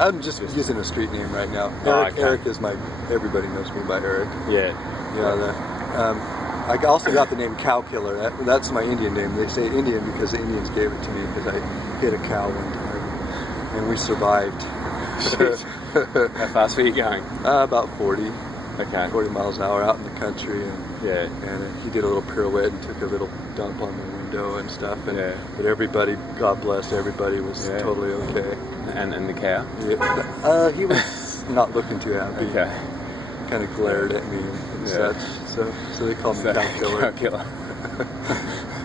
I'm just using a street name right now. Erik, okay. Erik is everybody knows me by Erik. Yeah. I also got the name Cow Killer. That's my Indian name. They say Indian because the Indians gave it to me because I hit a cow one time, and we survived. How fast were you going? About 40. Okay. 40 miles an hour out in the country, and he did a little pirouette and took a little dump on the window and stuff. And but everybody, God bless, everybody was totally okay. And the cow? Yeah. He was not looking too happy. Okay. Kind of glared at me and such. So they called me Cow Killer. Cow Killer.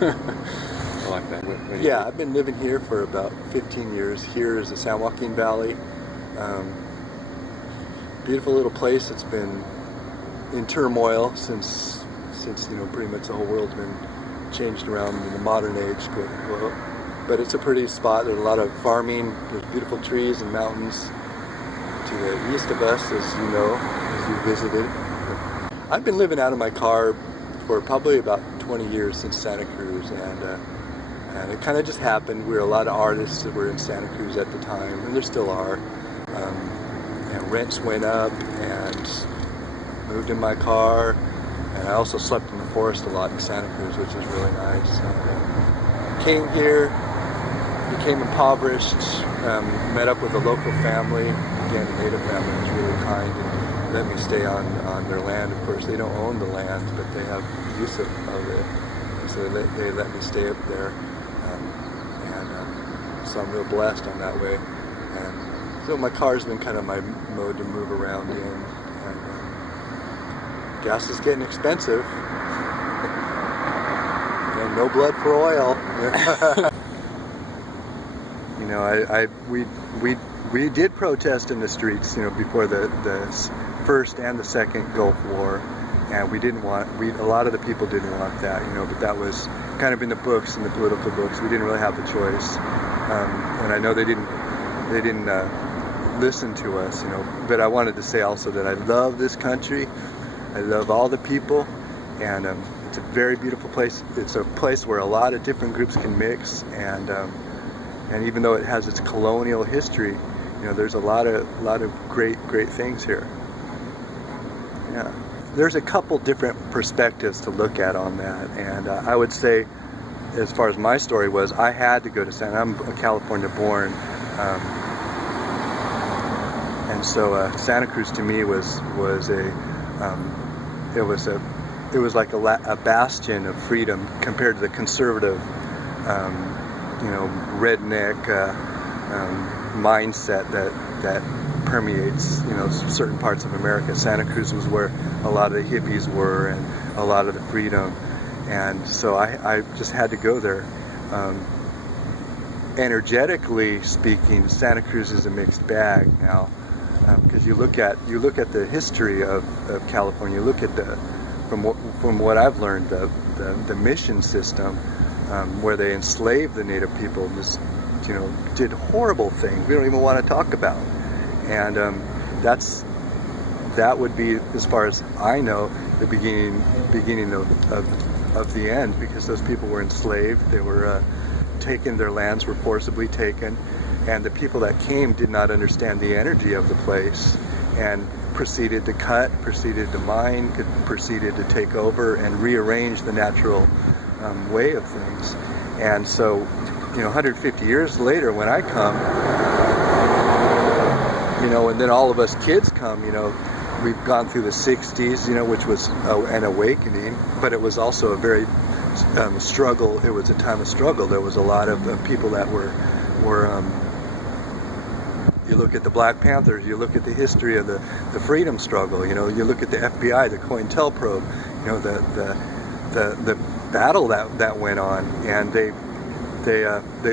I like that. Yeah, I've been living here for about 15 years. Here is the San Joaquin Valley. Beautiful little place. It's been in turmoil since pretty much the whole world's been changed around in the modern age. But it's a pretty spot. There's a lot of farming. There's beautiful trees and mountains to the east of us, as you know, as you visited. I've been living out of my car for probably about 20 years since Santa Cruz, and it kind of just happened. We were a lot of artists that were in Santa Cruz at the time, and there still are. And rents went up, and moved in my car, and I also slept in the forest a lot in Santa Cruz, which is really nice. Came here, became impoverished, met up with a local family, again a native family was really kind and let me stay on their land. Of course they don't own the land, but they have use of it, and so they let me stay up there, so I'm real blessed on that way. And so my car's been kind of my mode to move around in, and gas is getting expensive, and no blood for oil. You know, we did protest in the streets, before the first and the second Gulf War, and a lot of the people didn't want that, but that was kind of in the books, in the political books. We didn't really have the choice, and I know they didn't listen to us, but I wanted to say also that I love this country. I love all the people, and it's a very beautiful place. It's a place where a lot of different groups can mix, and even though it has its colonial history, there's a lot of great things here. Yeah, there's a couple different perspectives to look at on that, and I would say, as far as my story was, I had to go to I'm a California born, and so Santa Cruz to me was like a bastion of freedom compared to the conservative, redneck mindset that permeates, certain parts of America. Santa Cruz was where a lot of the hippies were and a lot of the freedom, and so I just had to go there. Energetically speaking, Santa Cruz is a mixed bag now, because you look at the history of California. You look at from what I've learned, the mission system, where they enslaved the native people and just did horrible things we don't even want to talk about, and that would be, as far as I know, the beginning of the end, because those people were enslaved. They were taken, their lands were forcibly taken, and the people that came did not understand the energy of the place and proceeded to cut, proceeded to mine, proceeded to take over and rearrange the natural way of things. And so 150 years later when I come, and then all of us kids come, we've gone through the 60s, which was an awakening, but it was also a very struggle. It was a time of struggle. There was a lot of people that were you look at the Black Panthers, you look at the history of the freedom struggle, you look at the FBI, the COINTELPRO, the battle that went on, and they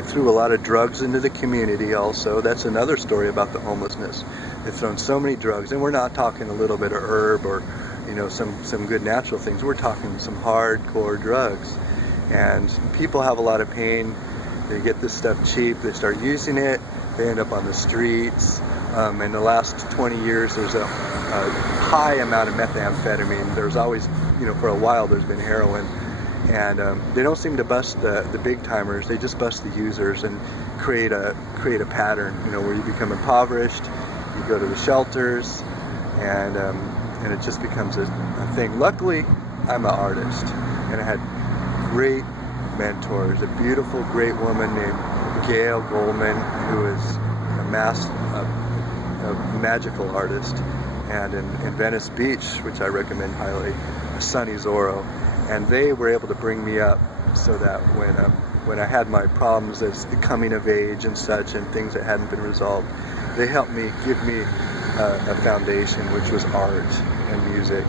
threw a lot of drugs into the community also. That's another story about the homelessness. They've thrown so many drugs, and we're not talking a little bit of herb or some good natural things. We're talking some hardcore drugs, and people have a lot of pain. They get this stuff cheap, they start using it, they end up on the streets. In the last 20 years there's a high amount of methamphetamine. There's always, for a while there's been heroin, and they don't seem to bust the big timers. They just bust the users, and create a pattern, where you become impoverished, you go to the shelters, and it just becomes a thing. Luckily, I'm an artist, and I had great mentors. A beautiful, great woman named Gail Goldman, who is a magical artist, and in Venice Beach, which I recommend highly, Sonny Zorro, and they were able to bring me up so that when I had my problems as coming of age and such, and things that hadn't been resolved, they helped me give me a foundation, which was art and music.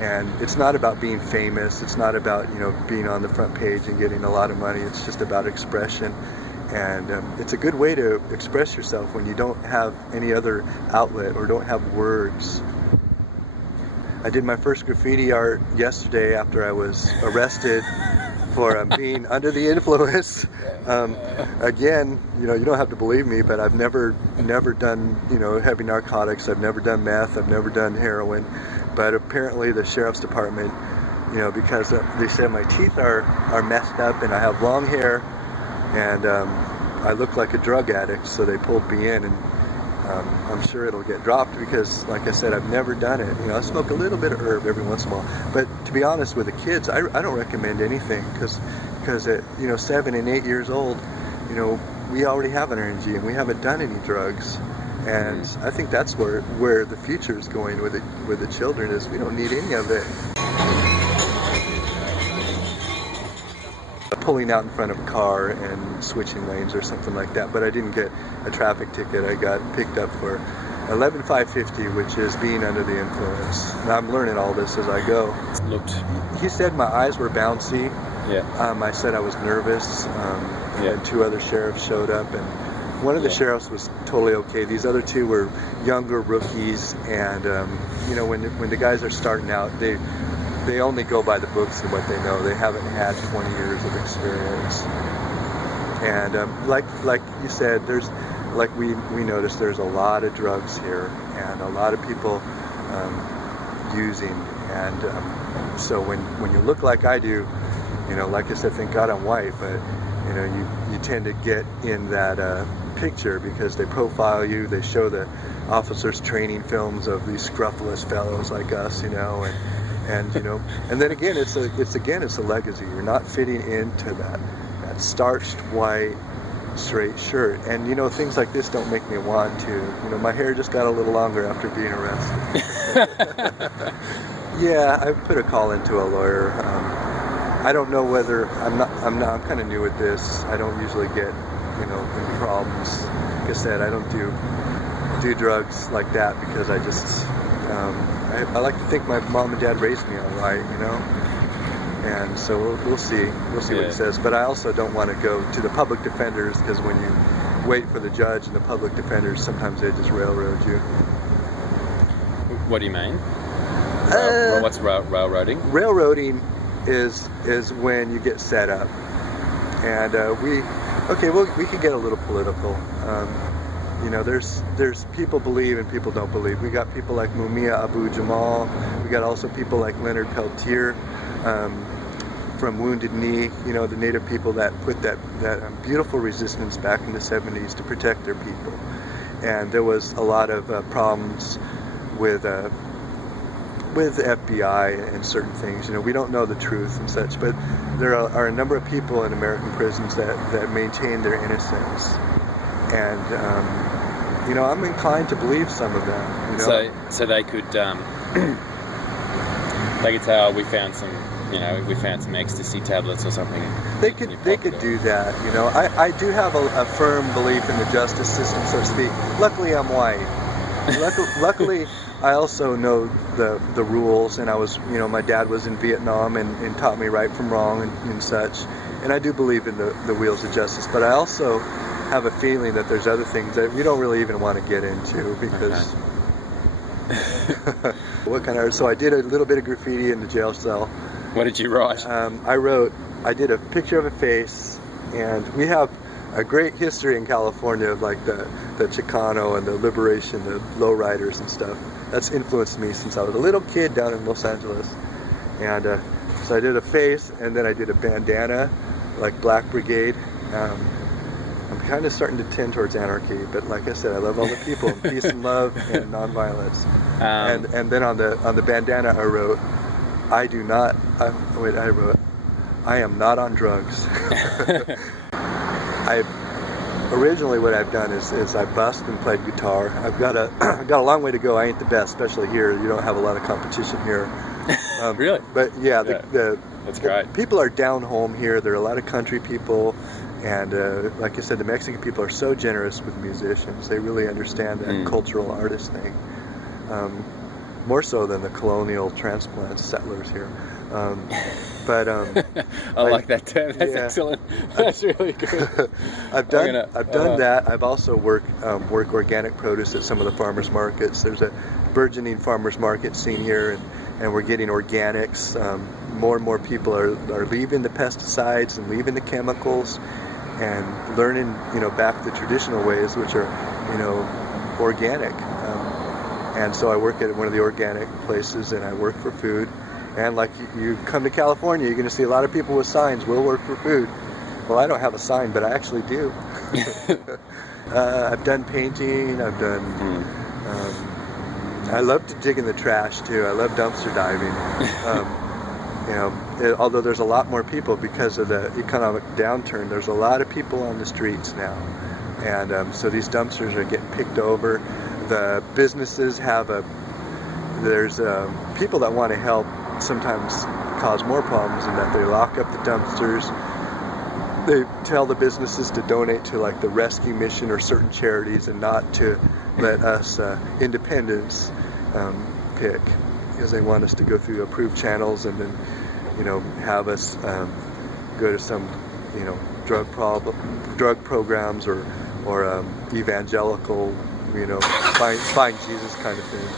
And it's not about being famous. It's not about being on the front page and getting a lot of money. It's just about expression. And it's a good way to express yourself when you don't have any other outlet or don't have words. I did my first graffiti art yesterday after I was arrested for being under the influence. Again, you don't have to believe me, but I've never done heavy narcotics. I've never done meth. I've never done heroin. But apparently the sheriff's department, because they said my teeth are messed up and I have long hair, and I look like a drug addict, so they pulled me in, and I'm sure it'll get dropped because, like I said, I've never done it. I smoke a little bit of herb every once in a while, but to be honest with the kids, I don't recommend anything because at 7 and 8 years old, we already have an energy and we haven't done any drugs, and I think that's where the future is going with the children, is we don't need any of it. Pulling out in front of a car and switching lanes or something like that, but I didn't get a traffic ticket. I got picked up for 11,550, which is being under the influence. Now I'm learning all this as I go. He said my eyes were bouncy. Yeah. I said I was nervous. And 2 other sheriffs showed up, and one of the sheriffs was totally okay. These other 2 were younger rookies, and when the guys are starting out, they only go by the books and what they know. They haven't had 20 years of experience. And like you said, we noticed there's a lot of drugs here and a lot of people using. And so when you look like I do, like I said, thank God I'm white, but you tend to get in that picture because they profile you. They show the officers training films of these scruffulous fellows like us, and then again, it's a legacy. You're not fitting into that starched white straight shirt, and things like this don't make me want to. My hair just got a little longer after being arrested. Yeah, I put a call into a lawyer. I don't know whether I'm kind of new at this. I don't usually get into problems. Like I said, I don't do drugs like that because I just. I like to think my mom and dad raised me all right, and so we'll see what he says. But I also don't want to go to the public defenders, because when you wait for the judge and the public defenders, sometimes they just railroad you. What do you mean? What's railroading? Railroading is when you get set up, and we could get a little political. There's people believe and people don't believe. We got people like Mumia Abu-Jamal. We got also people like Leonard Peltier from Wounded Knee. The Native people that put that beautiful resistance back in the 70s to protect their people. And there was a lot of problems with FBI and certain things. We don't know the truth and such, but there are a number of people in American prisons that maintain their innocence. And I'm inclined to believe some of them. So they could they could say, oh, we found some ecstasy tablets or something. They could do that. I do have a firm belief in the justice system, so to speak. Luckily, I'm white. Luckily, I also know the rules, and I was, my dad was in Vietnam and taught me right from wrong and such. And I do believe in the wheels of justice, but I also have a feeling that there's other things that we don't really even want to get into because what kind of art? So I did a little bit of graffiti in the jail cell. What did you write? I did a picture of a face, and we have a great history in California of like the Chicano and the liberation, the lowriders and stuff. That's influenced me since I was a little kid down in Los Angeles. And so I did a face, and then I did a bandana, like Black Brigade. I'm kind of starting to tend towards anarchy, but like I said, I love all the people, and peace and love and nonviolence. And then on the bandana I wrote, I am not on drugs. Originally what I've done is I busked and played guitar. I've got a long way to go. I ain't the best, especially here. You don't have a lot of competition here. Really? But yeah, that's great. People are down home here. There are a lot of country people, and like I said, the Mexican people are so generous with musicians. They really understand that cultural artist thing, more so than the colonial transplant settlers here. But I like that term. That's excellent. That's really good. I've done that. I've also worked organic produce at some of the farmers markets. There's a burgeoning farmers market scene here, and we're getting organics. More and more people are leaving the pesticides and leaving the chemicals, and learning, back the traditional ways, which are, organic. And so I work at one of the organic places, and I work for food. And like you come to California, you're going to see a lot of people with signs, "We'll work for food." Well, I don't have a sign, but I actually do. I've done painting. I've done. I love to dig in the trash too. I love dumpster diving. Although there's a lot more people because of the economic downturn, there's a lot of people on the streets now, and so these dumpsters are getting picked over. The businesses there's people that want to help sometimes cause more problems in that they lock up the dumpsters. They tell the businesses to donate to like the rescue mission or certain charities, and not to let us independents pick, because they want us to go through approved channels and then have us go to some drug programs or evangelical find Jesus kind of thing.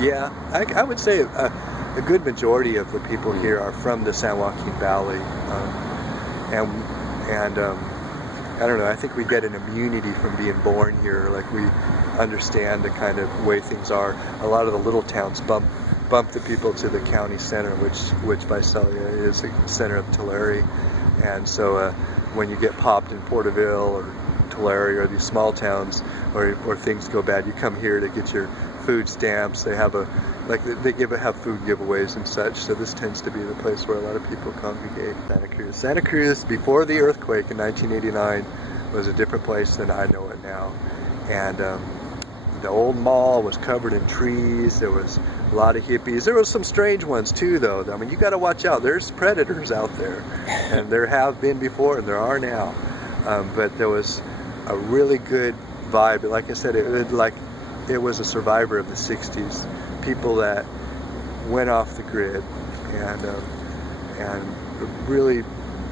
Yeah, I would say a good majority of the people here are from the San Joaquin Valley, and I don't know, I think we get an immunity from being born here. Like, we understand the kind of way things are. A lot of the little towns bump the people to the county center, which Visalia is the center of Tulare, and so when you get popped in Porterville or Tulare or these small towns, or things go bad, you come here to get your food stamps. They have have food giveaways and such. So this tends to be the place where a lot of people congregate. Santa Cruz before the earthquake in 1989 was a different place than I know it now, and the old mall was covered in trees. There was a lot of hippies. There was some strange ones too, though. I mean, you got to watch out. There's predators out there, and there have been before, and there are now. But there was a really good vibe. Like I said, it was a survivor of the 60s. People that went off the grid, and a really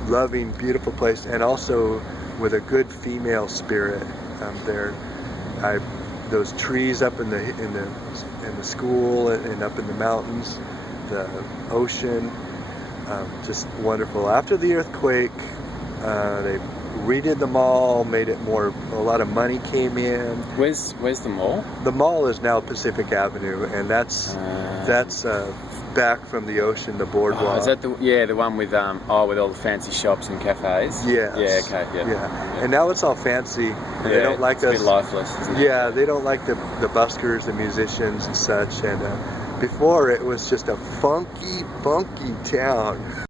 loving, beautiful place, and also with a good female spirit there. Those trees up in the school and up in the mountains, the ocean, just wonderful. After the earthquake, they redid the mall, made it more. A lot of money came in. Where's the mall? The mall is now Pacific Avenue, and that's back from the ocean, the boardwalk. Is that the one with with all the fancy shops and cafes? Yes. Yeah. Okay. Yeah. And now it's all fancy. And they don't like it's us. a bit lifeless, isn't it? Yeah, they don't like the buskers, the musicians, and such. And before, it was just a funky town.